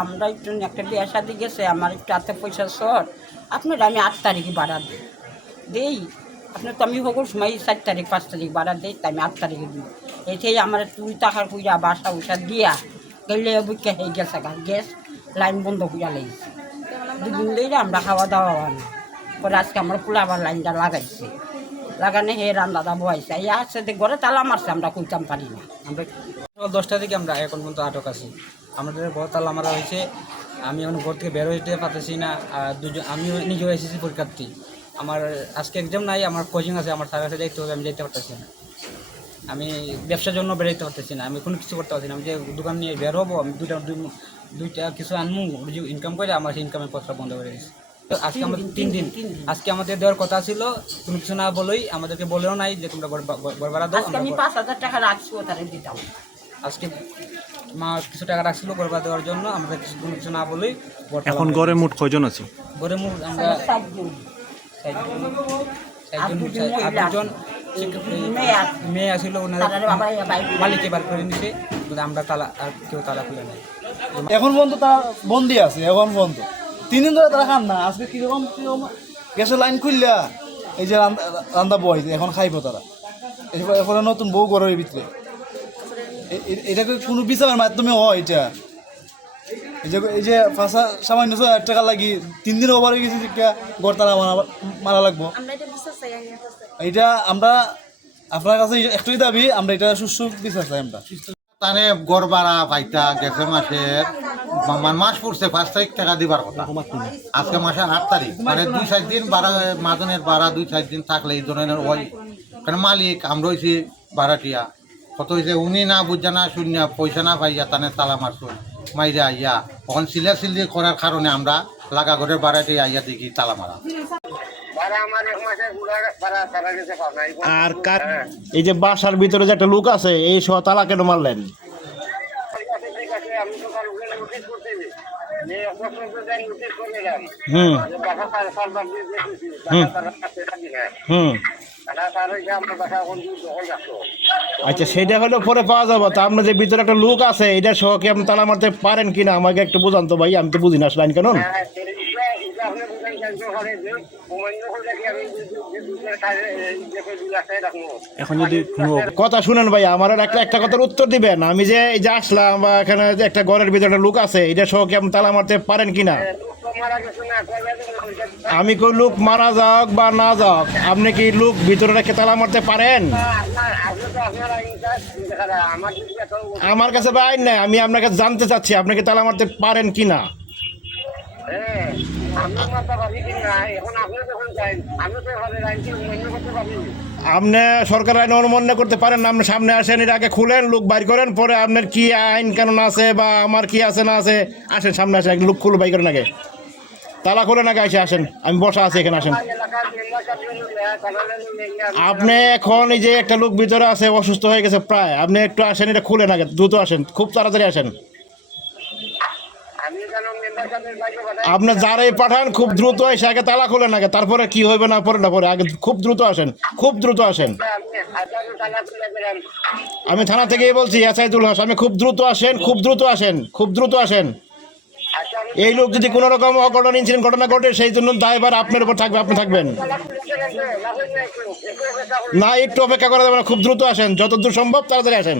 আমার একটু একটা বিয়ে গেছে আমার একটু হাতে পয়সা শর্ট আপনার আমি আট তারিখে বাড়া দিই দেই আপনার তো আমি হকুর সময় চার তারিখ পাঁচ তারিখ বাড়া দিই তাই আমি আট তারিখে দিই এটাই আমার দুই টাকার কুইরা বাসা। উসা দিয়া গেলে বুকে হয়ে গেছে গ্যাস লাইন বন্ধ কইরা লেগেছে দুদিন ধরে আমরা খাওয়া দাওয়া হয় না। পরে আজকে আমরা পুলা আবার লাইনটা লাগাইছে। লাগানে হে রান্দাটা বয়াইছে এই আসছে যে ঘরে তালা মারছে, আমরা কইতাম পারি না। আমরা সকাল দশটা থেকে আমরা এখন পর্যন্ত আটক আছি। আমাদের ঘর তালা মারা হয়েছে। আমি এখন ঘর থেকে বের হইতে পারতেছি না। আর দুজন আমিও নিজেও এসেছি পরীক্ষার্থী। আমার আজকে এক্সাম নাই, আমার কোচিং আছে, আমার স্যার কাছে যাইতে হবে, আমি যেতে পারতেছি না। আমি ব্যবসার জন্য বেরোতে পারতেছি না। আমি কোনো কিছু করতে পারছি না। আমি যে দোকান নিয়ে বের হব, আমি দুটা দুই- দুইটা কিছু আনমু ইনকাম করে আমার সেই ইনকামের পথটা বন্ধ করে দিয়েছি আজকে আমাদের তিন দিন। আজকে আমাদের দেওয়ার কথা ছিল কোনো কিছু না বলেই আমাদেরকে বলেও নাই যে তোমরা ঘর ভাড়া দাও আজকে আমি পাঁচ হাজার টাকা রাখছি ও দিতাম। আজকে মা কিছু টাকা রাখছিল গরবা দেওয়ার জন্য আমরা কিছু কোনো কিছু না বলেই এখন গড়ে মোট কয়জন আছে? গড়ে মুখ আমরা দুজন মেয়ে আসছিল ওনার মালিকে বার করে নিছে আমরা তালা আর কেউ তালা খুলে নাই। এখন পর্যন্ত তারা বন্দি আছে এখন পর্যন্ত। তিন দিন ধরে তারা খান না আজকে কীরকম কীরকম গ্যাসের লাইন খুললা এই যে রান্দা বয় এখন খাইবো তারা। এরপরে নতুন বউ ঘরের ভিতরে। এটা কি কোনো বিচারের মাধ্যমে হয় এটা? এই যে এই যে ফাঁসা সামান্য ছয় হাজার টাকা লাগি তিন দিন ওভার হয়ে গেছে গড় তারা মারা মারা লাগবো। এটা আমরা আপনার কাছে একটাই দাবি আমরা এটা সুস্থ বিচার চাই আমরা। তানে গড় ভাড়া পাইতা গেছে মাসের মানে মাস পড়ছে, পাঁচ তারিখ টাকা দিবার কথা। আজকে মাসের আট তারিখ। মানে দুই চার দিন ভাড়া মাজনের ভাড়া দুই চার দিন থাকলে এই ধরনের হয়। কারণ মালিক, আমরা হয়েছি ভাড়াটিয়া কত হয়েছে উনি না বুঝা, না শূন্য পয়সা না পাইয়া তানে তালা মারছো, মাইরা আইয়া। তখন সিলা সিলি করার কারণে আমরা লাগা ঘরের ভাড়াটি আইয়া দেখি তালা মারা। আর কার এই যে বাসার ভিতরে যে একটা লোক আছে এই সহ তালা কেন মারলেন? হুম। হুম। আচ্ছা সেটা হলো পরে পাওয়া যাবে। তা আপনার যে ভিতরে একটা লোক আছে এটা সহ কি আপনি তালা মারতে পারেন কিনা? আমাকে একটু বুঝান তো ভাই আমি তো বুঝি না লাইন কেন এখন যদি কথা শুনেন ভাই আমার একটা একটা কথার উত্তর দিবেন। আমি যে এই যে আসলাম বা এখানে যে একটা ঘরের ভিতরে একটা লোক আছে এটা সহ কি আপনি তালা মারতে পারেন কিনা? আমি কই লোক মারা যাক বা না যাক আপনি কি লোক ভিতরে রেখে তালা মারতে পারেন? আমার কাছে বা আইন নাই আমি আপনার কাছে জানতে চাচ্ছি আপনি কি তালা মারতে পারেন কিনা? আপনি সরকার আইন অনুমান্য করতে পারেন আপনি সামনে আসেন, এর আগে খুলেন, লোক বাইর করেন, পরে আপনার কি আইন কানুন আছে বা আমার কি আছে না আছে, আসেন সামনে আসেন লোক খুলে বাইর করেন আগে। তালা খুলে আগে এসে আসেন, আমি বসা আছি এখানে, আসেন। আপনি এখন এই যে একটা লোক ভিতরে আছে, অসুস্থ হয়ে গেছে প্রায়, আপনি একটু আসেন, এটা খুলে আগে, দ্রুত আসেন, খুব তাড়াতাড়ি আসেন। আপনি যারাই পাঠান, খুব দ্রুত এসে আগে তালা খুলেন আগে, তারপরে কি হইবে না পরে না পরে আগে খুব দ্রুত আসেন, খুব দ্রুত আসেন। আমি থানা থেকেই বলছি এসআইদুল হাস, আমি খুব দ্রুত আসেন, খুব দ্রুত আসেন, খুব দ্রুত আসেন। এই লোক যদি কোনো রকম অঘটন ইনসিডেন্ট ঘটনা ঘটে, সেই জন্য দায়ভার আপনার উপর থাকবে, আপনি থাকবেন। না, একটু অপেক্ষা করা যাবে না খুব দ্রুত আসেন যত দূর সম্ভব তাড়াতাড়ি আসেন।